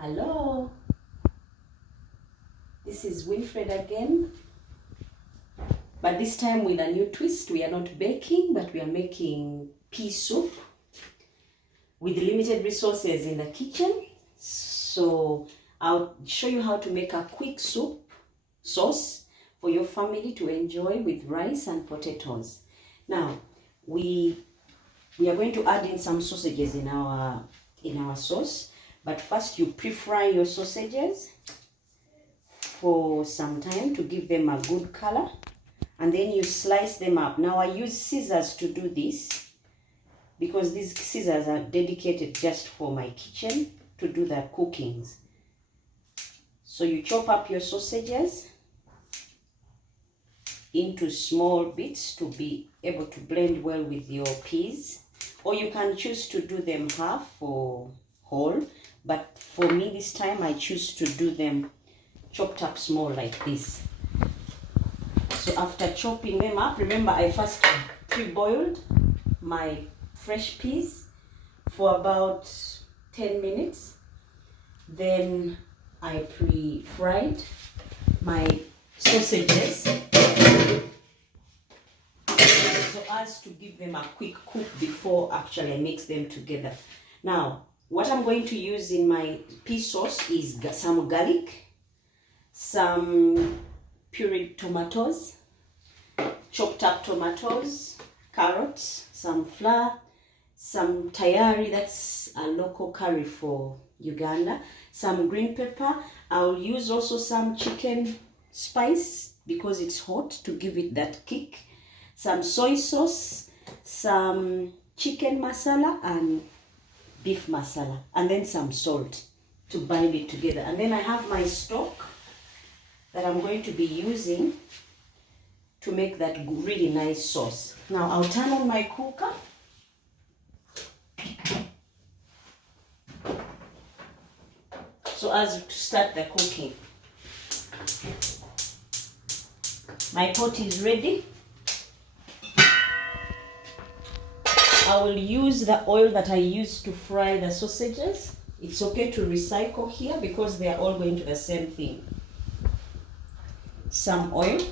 Hello, this is Winfred again, but this time with a new twist. We are not baking, but we are making pea soup with limited resources in the kitchen. So I'll show you how to make a quick soup sauce for your family to enjoy with rice and potatoes. Now we are going to add in some sausages in our sauce. But first you pre-fry your sausages for some time to give them a good color, and then you slice them up. Now I use scissors to do this because these scissors are dedicated just for my kitchen to do the cookings. So you chop up your sausages into small bits to be able to blend well with your peas, or you can choose to do them half or whole. But for me this time I choose to do them chopped up small like this. So after chopping them up, remember I first pre-boiled my fresh peas for about 10 minutes. Then I pre-fried my sausages so as to give them a quick cook before actually I mix them together. Now what I'm going to use in my pea sauce is some garlic, some pureed tomatoes, chopped up tomatoes, carrots, some flour, some tayari, that's a local curry for Uganda, some green pepper. I'll use also some chicken spice because it's hot to give it that kick, some soy sauce, some chicken masala and beef masala, and then some salt to bind it together. And then I have my stock that I'm going to be using to make that really nice sauce. Now I'll turn on my cooker. So as to start the cooking, my pot is ready. I will use the oil that I used to fry the sausages. It's okay to recycle here because they are all going to the same thing. Some oil.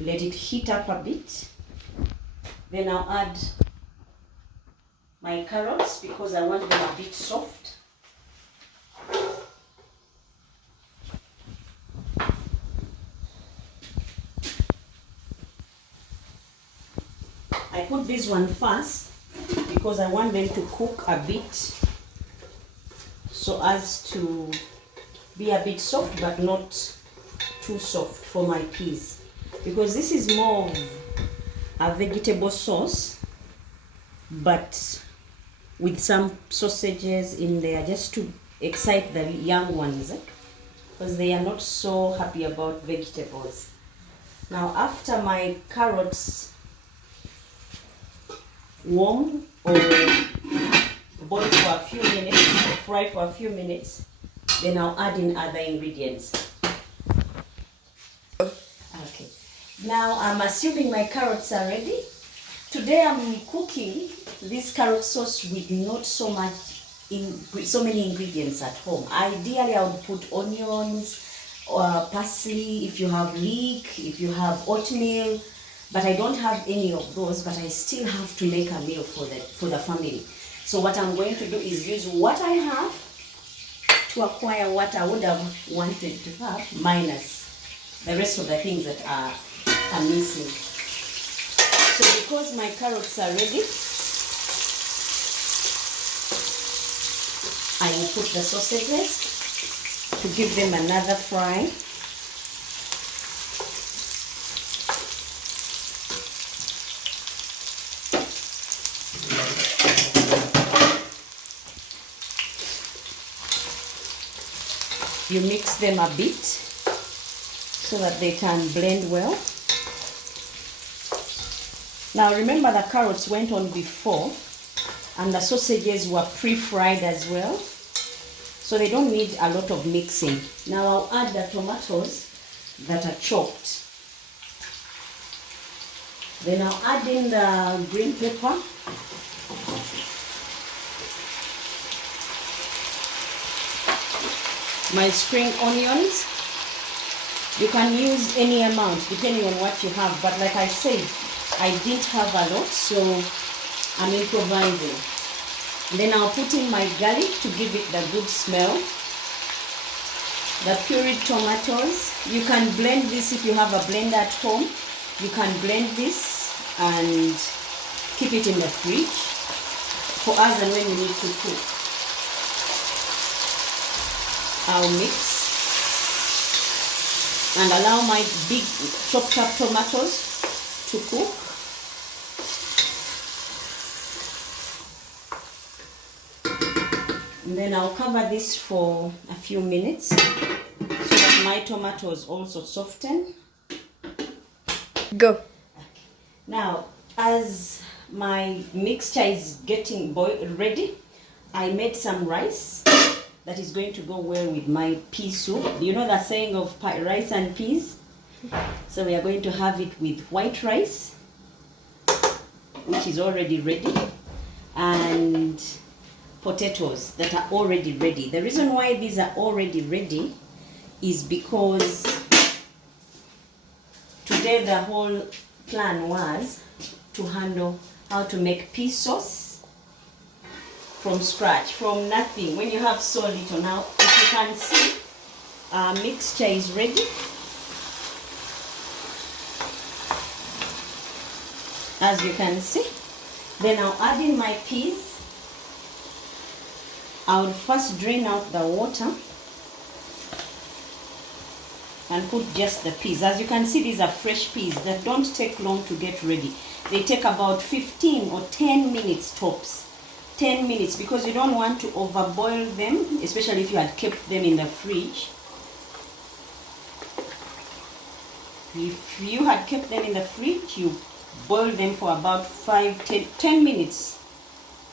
Let it heat up a bit. Then I'll add my carrots because I want them a bit soft. I put this one first because I want them to cook a bit so as to be a bit soft but not too soft for my peas, because this is more of a vegetable sauce but with some sausages in there just to excite the young ones because they are not so happy about vegetables. Now after my carrots warm or boil for a few minutes, fry for a few minutes, then I'll add in other ingredients. Okay, now I'm assuming my carrots are ready. Today I'm cooking this carrot sauce with not so many ingredients at home. Ideally I would put onions or parsley, if you have leek, if you have oatmeal, but I don't have any of those, but I still have to make a meal for the family. So what I'm going to do is use what I have to acquire what I would have wanted to have, minus the rest of the things that are missing. So because my carrots are ready, I will put the sausages to give them another fry. You mix them a bit so that they can blend well. Now remember the carrots went on before and the sausages were pre-fried as well, so they don't need a lot of mixing. Now I'll add the tomatoes that are chopped. Then I'll add in the green pepper my spring onions. You can use any amount depending on what you have, but like I said, I didn't have a lot, so I'm improvising. Then I'll put in my garlic to give it the good smell. The pureed tomatoes. You can blend this if you have a blender at home. You can blend this and keep it in the fridge for us and when you need to cook. I'll mix and allow my big chopped up tomatoes to cook. And then I'll cover this for a few minutes so that my tomatoes also soften. Go. Now, as my mixture is getting ready, I made some rice that is going to go well with my pea soup. You know the saying of rice and peas? So we are going to have it with white rice, which is already ready, and potatoes that are already ready. The reason why these are already ready is because today the whole plan was to handle how to make pea sauce from scratch, from nothing, when you have so little. Now, if you can see, our mixture is ready. As you can see, then I'll add in my peas. I'll first drain out the water and put just the peas. As you can see, these are fresh peas that don't take long to get ready. They take about 15 or 10 minutes tops. 10 minutes, because you don't want to overboil them, especially if you had kept them in the fridge. If you had kept them in the fridge, you boil them for about 10 minutes.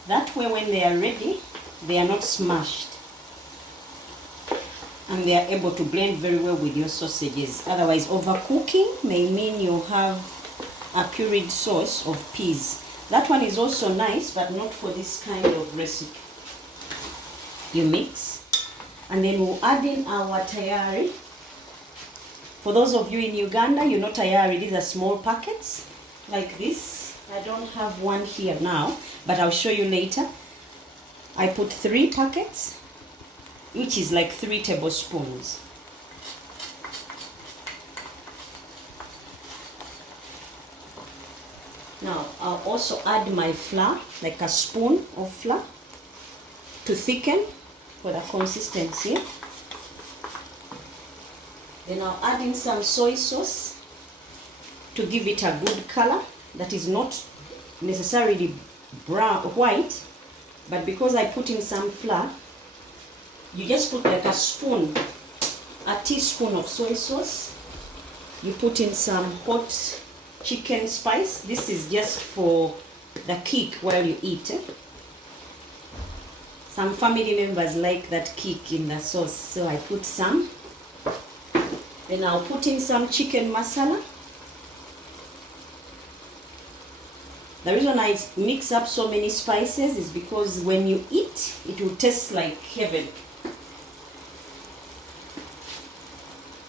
That way when they are ready, they are not smashed and they are able to blend very well with your sausages. Otherwise, overcooking may mean you have a pureed sauce of peas. That one is also nice, but not for this kind of recipe. You mix, and then we'll add in our tayari. For those of you in Uganda, you know tayari, these are small packets like this. I don't have one here now, but I'll show you later. I put 3 packets, which is like 3 tablespoons. Now, I'll also add my flour, like a spoon of flour, to thicken for the consistency. Then I'll add in some soy sauce to give it a good color that is not necessarily white, but because I put in some flour, you just put like a teaspoon of soy sauce. You put in some hot chicken spice. This is just for the kick while you eat. Some family members like that kick in the sauce, so I put some. Then I'll put in some chicken masala. The reason I mix up so many spices is because when you eat, it will taste like heaven.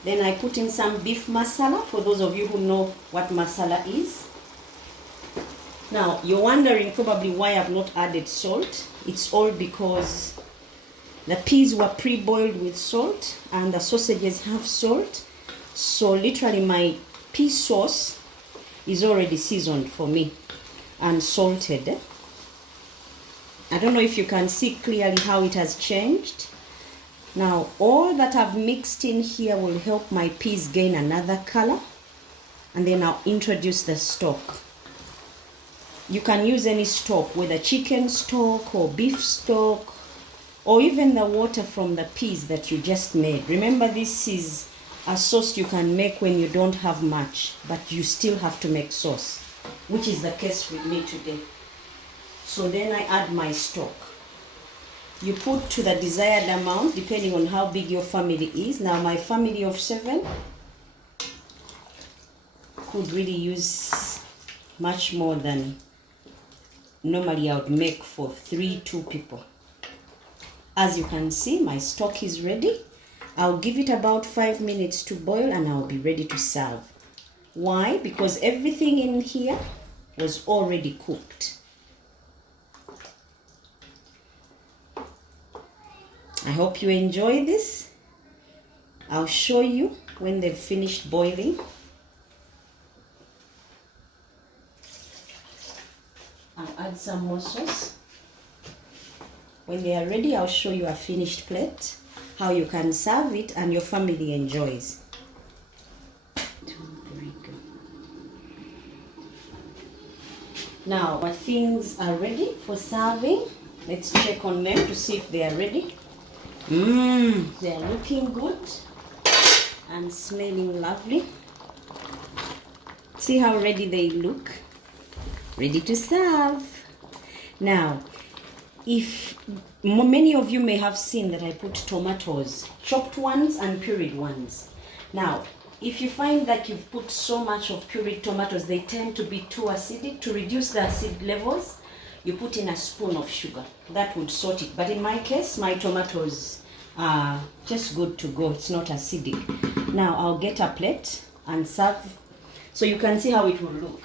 Then I put in some beef masala, for those of you who know what masala is. Now, you're wondering probably why I've not added salt. It's all because the peas were pre-boiled with salt and the sausages have salt. So literally my pea sauce is already seasoned for me and salted. I don't know if you can see clearly how it has changed. Now, all that I've mixed in here will help my peas gain another color. And then I'll introduce the stock. You can use any stock, whether chicken stock or beef stock, or even the water from the peas that you just made. Remember, this is a sauce you can make when you don't have much, but you still have to make sauce, which is the case with me today. So then I add my stock. You put to the desired amount depending on how big your family is. Now my family of 7 could really use much more than normally I would make for 2 people. As you can see, my stock is ready. I'll give it about 5 minutes to boil and I'll be ready to serve. Why? Because everything in here was already cooked. I hope you enjoy this. I'll show you when they've finished boiling. I'll add some more sauce. When they are ready, I'll show you a finished plate, how you can serve it and your family enjoys. Now our things are ready for serving. Let's check on them to see if they are ready. They are looking good and smelling lovely. See how ready they look? Ready to serve. Now, if many of you may have seen that I put tomatoes, chopped ones and pureed ones. Now, if you find that you've put so much of pureed tomatoes, they tend to be too acidic. To reduce the acid levels, you put in a spoon of sugar. That would sort it. But in my case, my tomatoes are just good to go. It's not acidic. Now, I'll get a plate and serve so you can see how it will look.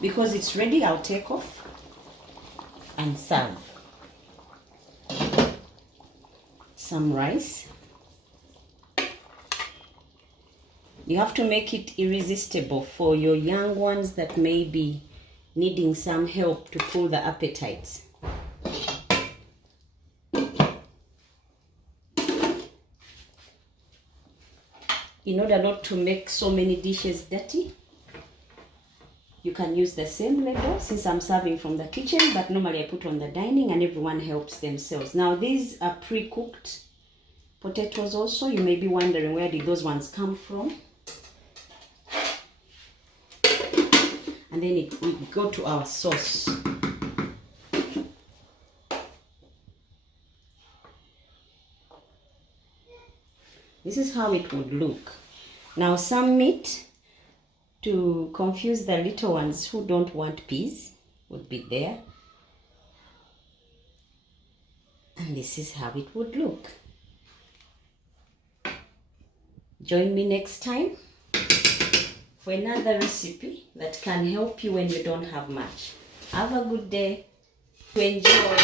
Because it's ready, I'll take off and serve. Some rice. You have to make it irresistible for your young ones that may be needing some help to pull the appetites. In order not to make so many dishes dirty, you can use the same label since I'm serving from the kitchen, but normally I put on the dining and everyone helps themselves. Now these are pre-cooked potatoes also. You may be wondering, where did those ones come from? And then we go to our sauce. This is how it would look. Now some meat, to confuse the little ones who don't want peas, would be there. And this is how it would look. Join me next time for another recipe that can help you when you don't have much. Have a good day. Enjoy.